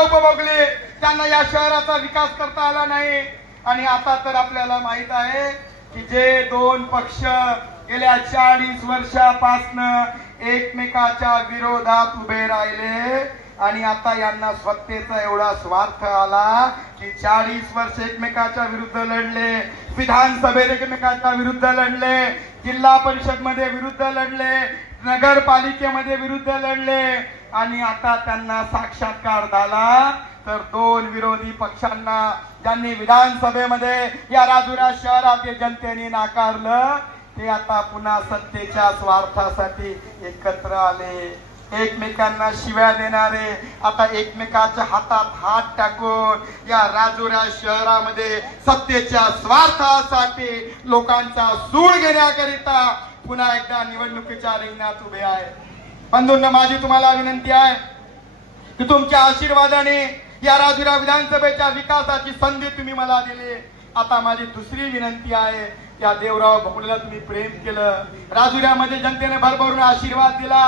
उपभोगले, त्यांना या शहराचा विकास करता आला नाही। आणि आता तर आपल्याला माहित आहे की जे दोन पक्ष गेल्या 40 वर्षापासून एकमेकाच्या विरोधात उभे राहिले आणि आता यांना सत्तेचा एवढा स्वार्थ आला की 40 वर्ष एकमेकाच्या विरुद्ध लढले, विधानसभेत एकमेकाच्या विरुद्ध लढले, जिल्हा परिषद मध्ये विरुद्ध लढले, नगरपालिकेमध्ये विरुद्ध लढले आणि आता त्यांना साक्षात्कार झाला तर दोन विरोधी पक्षांना ज्यांनी विधानसभेमध्ये या राजुरा शहरातील जनतेने नाकारलं ते आता पुन्हा सत्तेच्या स्वार्थासाठी एकत्र आले, एकमेकांना शिव्या देणारे आता एकमेकाच्या हातात हात टाकून या राजुरा शहरामध्ये सत्तेच्या स्वार्थासाठी लोकांचा सूड घेण्याकरिता पुन्हा एकदा निवडणुकीच्या रिंगणात उभे आहे। बंधूंनो, माझी तुम्हाला विनंती आहे की तुमच्या आशीर्वादाने या राजुरा विधानसभेच्या विकासाची संधी तुम्ही मला दिली। आता माझी दुसरी विनंती आहे, या देवराव भोंगलेला तुम्ही प्रेम केलं, राजुऱ्यामध्ये जनतेने भरभरून आशीर्वाद दिला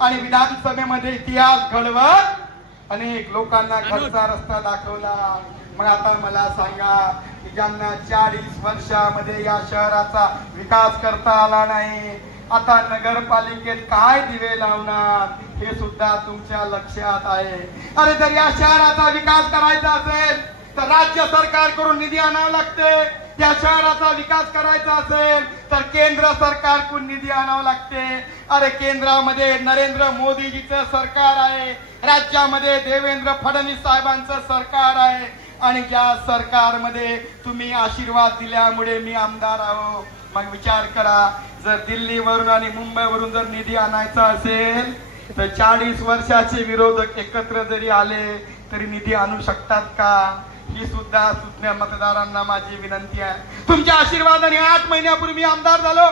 आणि विधानसभेमध्ये इतिहास घडवत अनेक लोकांना घरचा रस्ता दाखवला। मग आता मला सांगा की ज्यांना 40 वर्षामध्ये या शहराचा विकास करता आला नाही, आता नगरपालिकेत काय दिवे लावणार हे सुद्धा तुमच्या लक्षात आहे। अरे जर या शहराचा विकास करायचा असेल तर राज्य सरकारकडून निधी आणावा लागते, या शहराचा विकास करायचा असेल तर केंद्र सरकारकडून निधी आणावा लागते। अरे केंद्रामध्ये नरेंद्र मोदीजीचं सरकार आहे, राज्यामध्ये देवेंद्र फडणवीस साहेबांचं सरकार आहे आणि ज्या सरकारमध्ये तुम्ही आशीर्वाद दिल्यामुळे मी आमदार आहो। मग विचार करा, जर दिल्लीवरून आणि मुंबईवरून जर निधी आणायचा असेल तर 40 वर्षाचे विरोधक एकत्र जरी आले तरी निधी आणू शकतात का? ही सुद्धा सुज्ञ मतदारांना माझी विनंती आहे। तुमच्या आशीर्वादाने 8 महिन्यापूर्वी आमदार झालो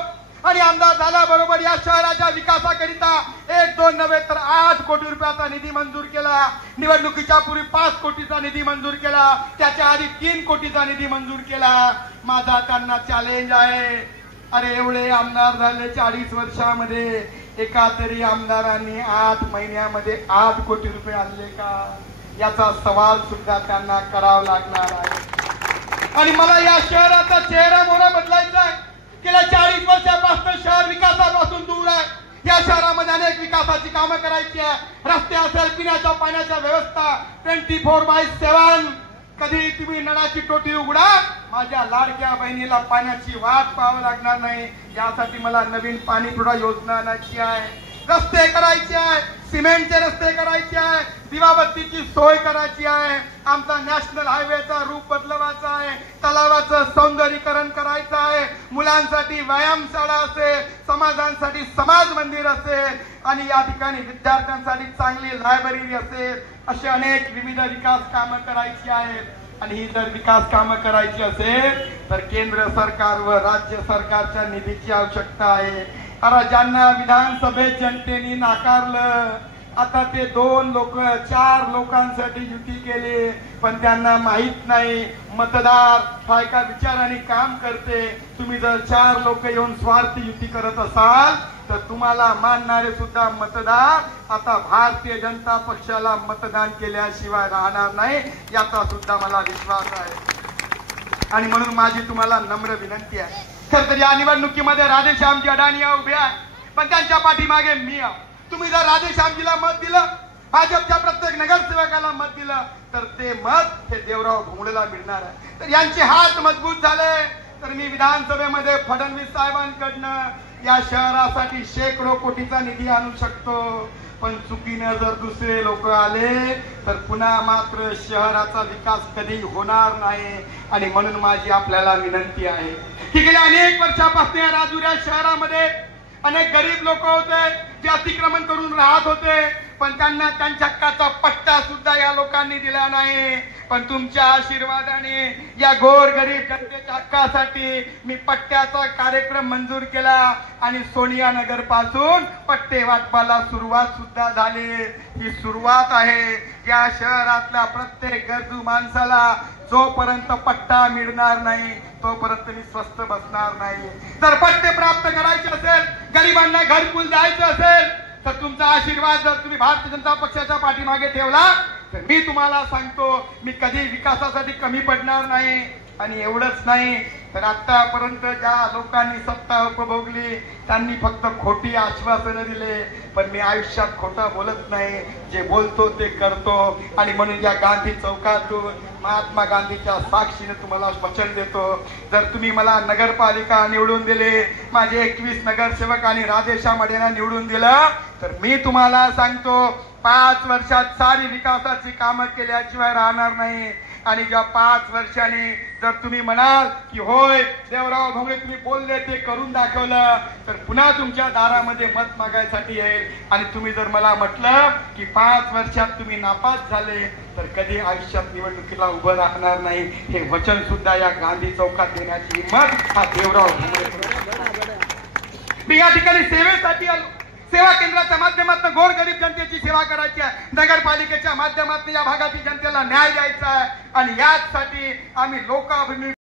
आणि आमदार झाल्याबरोबर या शहराच्या विकासाकरिता 1-2 नव्हे तर 8 कोटी रुपयाचा निधी मंजूर केला। निवडणुकीच्या पूर्वी 5 कोटीचा निधी मंजूर केला, त्याच्या आधी 3 कोटीचा निधी मंजूर केला। माझा त्यांना चॅलेंज आहे, अरे एवढे आमदार झाले 40 वर्षामध्ये, एका तरी आमदारांनी 8 महिन्यामध्ये 8 कोटी रुपये आणले का? याचा सवाल सुद्धा त्यांना करावा लागणार आहे। आणि मला या शहराचा चेहरा मोहरा बदलायचा आहे। गेल्या 40 वर्षापासून शहर विकासापासून दूर आहे। या शहरामध्ये अनेक विकासाची कामं करायची आहे, रस्ते असेल, पिण्याच्या पाण्याच्या व्यवस्था, 24/7 कधी तुम्ही नळाची टोटी उघडा, माझ्या लाडक्या बहिणीला पाण्याची वाट पाहावी लागणार नाही। यासाठी मला नवीन पाणी पुरवठा योजना आणायची आहे, रस्ते करायचे आहे, सिमेंटचे रस्ते करायचे आहे, दिवाबत्तीची सोय करायची आहे, आमचा नॅशनल हायवेचा रूप बदलवायचा आहे, तलावाचं सौंदर्यीकरण करायचं आहे, मुलांसाठी व्यायामशाळा असेल, समाजांसाठी समाज मंदिर असेल आणि या ठिकाणी विद्यार्थ्यांसाठी चांगली लायब्ररी असेल, असे अनेक विविध विकास कामं करायची आहेत। आणि ही जर विकास कामं करायची असेल तर केंद्र सरकार व राज्य सरकारच्या निधीची आवश्यकता आहे। अरे ज्यांना विधानसभेत जनतेने नाकारलं, आता ते 2 लोक 4 लोकांसाठी युती केली, पण त्यांना माहित नाही मतदार हा एका विचाराने काम करते। तुम्ही जर 4 लोक येऊन स्वार्थी युती करत असाल तर तुम्हाला मानणारे सुद्धा मतदार आता भारतीय जनता पक्षाला मतदान केल्याशिवाय राहणार नाही, याचा सुद्धा मला विश्वास आहे। आणि म्हणून माझी तुम्हाला नम्र विनंती आहे, खर तर या निवडणुकीमध्ये राधेश्यामजी अडाणी उभे आहे, पण त्यांच्या पाठीमागे मी आहे। तुम्ही जर राधेश्यामजीला मत दिलं, भाजपच्या प्रत्येक नगरसेवकाला मत दिलं तर ते मत हे देवराव भोंगलेला मिळणार आहे। तर यांचे हात मजबूत झाले तर मी विधानसभेमध्ये फडणवीस साहेबांकडनं या शहरासाठी शेकडो कोटीचा निधी आणू शकतो, पण चुकीने जर दुसरे लोक आले तर पुन्हा मात्र शहराचा विकास कधी होणार नाही। आणि म्हणून माझी आपल्याला विनंती आहे की गेल्या अनेक वर्षापासून या राजुरा शहरामध्ये अनेक गरीब लोक होते जे अतिक्रमण करून राहत होते, पण त्यांना त्यांच्या हक्काचा पट्टा सुद्धा या लोकांनी दिला नाही। पण तुमच्या आशीर्वादाने या गोरगरीब जनतेच्या हक्कासाठी मी पट्ट्याचा कार्यक्रम मंजूर केला आणि सोनिया नगर पासून पट्टे वाटपाला सुरुवात सुद्धा झाली। ही सुरुवात आहे। या शहरातल्या प्रत्येक गरजू माणसाला जोपर्यंत पट्टा मिळणार नाही तोपर्यंत मी स्वस्थ बसणार नाही। जर पट्टे प्राप्त करायचे असेल, गरिबांना घरकुल द्यायचं असेल तर तुमचा आशीर्वाद जर तुम्ही भारतीय जनता पक्षाच्या पाठीमागे ठेवला तर मी तुम्हाला सांगतो, मी कधी विकासासाठी कमी पडणार नाही. आणि एवढंच नाही तर आतापर्यंत ज्या लोकांनी सत्ता उपभोगली त्यांनी फक्त खोटी आश्वासनं दिले, पण मी आयुष्यात खोटं बोलत नाही, जे बोलतो ते करतो. आणि म्हणून या गांधी चौकातून महात्मा गांधीच्या साक्षीने तुम्हाला वचन देतो, जर तुम्ही मला नगरपालिका निवडून दिले, माझे 21 नगरसेवक आणि राधेश्याम अडेंना निवडून दिलं, तर मी तुम्हाला सांगतो 5 वर्षात सारी विकासाची कामं केल्याशिवाय राहणार नाही. आणि ज्या 5 वर्षांनी जर तुम्ही म्हणाल की होय देवराव भोंगळे तुम्ही बोलले ते करून दाखवलं, तर पुन्हा तुमच्या दारामध्ये मत मागायसाठी येईल. आणि तुम्ही जर मला म्हटलं की 5 वर्षात तुम्ही नापास झाले, तर कधी आयुष्यात निवडणुकीला उभं राहणार नाही. हे वचन सुद्धा या गांधी चौकात देण्याची हिंमत हा देवराव भोंगळे. मी या ठिकाणी सेवेसाठी आलो. सेवा केंद्राच्या माध्यमातून गोरगरीब जनतेची सेवा करायची आहे, नगरपालिकेच्या माध्यमातून या भागातील जनतेला न्याय द्यायचा आहे. आणि याचसाठी आम्ही लोकाभिमुख